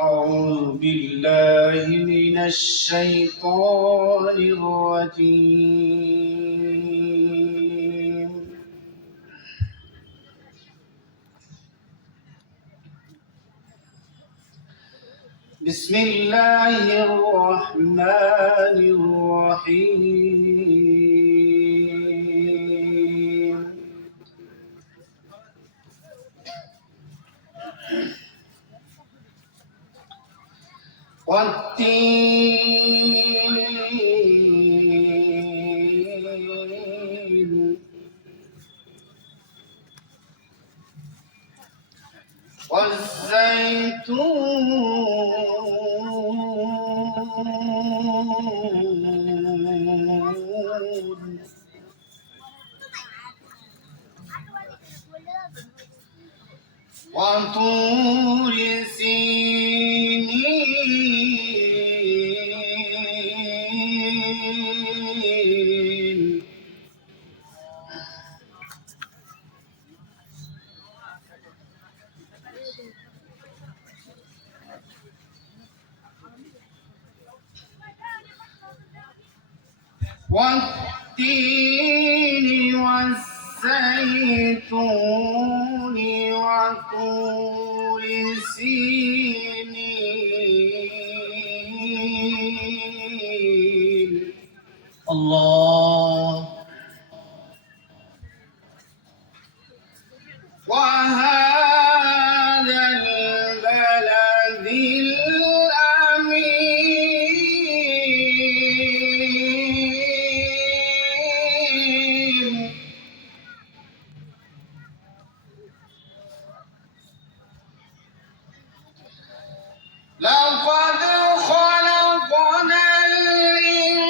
أعوذ بالله من الشيطان الرجيم. بسم الله الرحمن الرحيم. والتين والزيتون وطور سينين والتين والزيتون وطور سينين. الله. وهذا البلد الأمين. لقد خلقنا الإنسان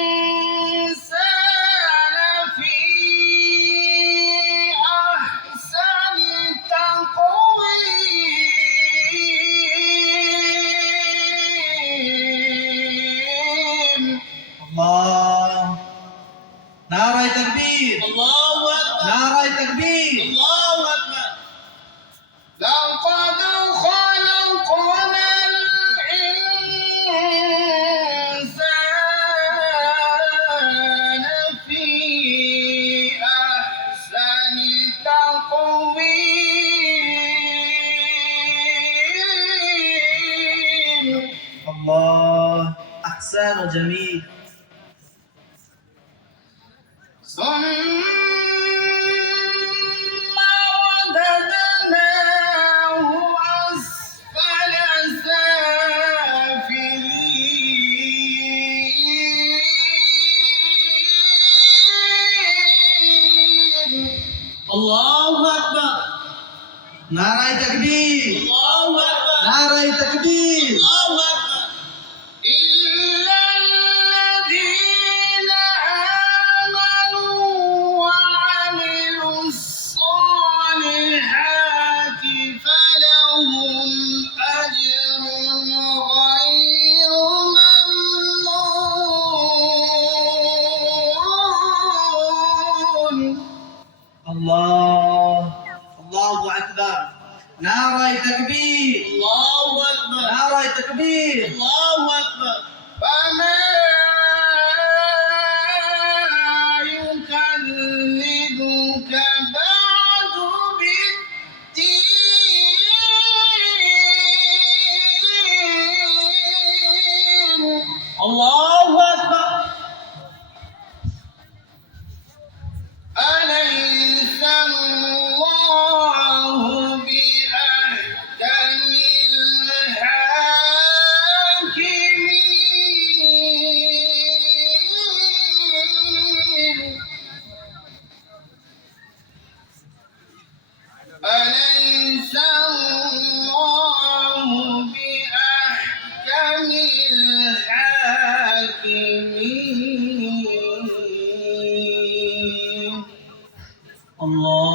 في أحسن تقويم. الله. نعرة تكبير. الله أكبر. نعرة تكبير. الله أكبر. لقد خلقنا الإنسان في أحسن تقويم. الله. أحسن وجميل. ثم رددناه أسفل سافلين. الله أكبر. نعرة تكبير. الله أكبر. نعرة تكبير. الله أكبر. إلا الذين آمنوا وعملوا الصالحات فلهم أجر غير ممنون. الله. الله أكبر. نعرة تكبير. الله أكبر. نعرة تكبير. الله أكبر. فما يكذبك بعد بالدين. الله أكبر. أليس الله بأحكم الحاكمين. أليس الله بأحكم الحاكمين. الله.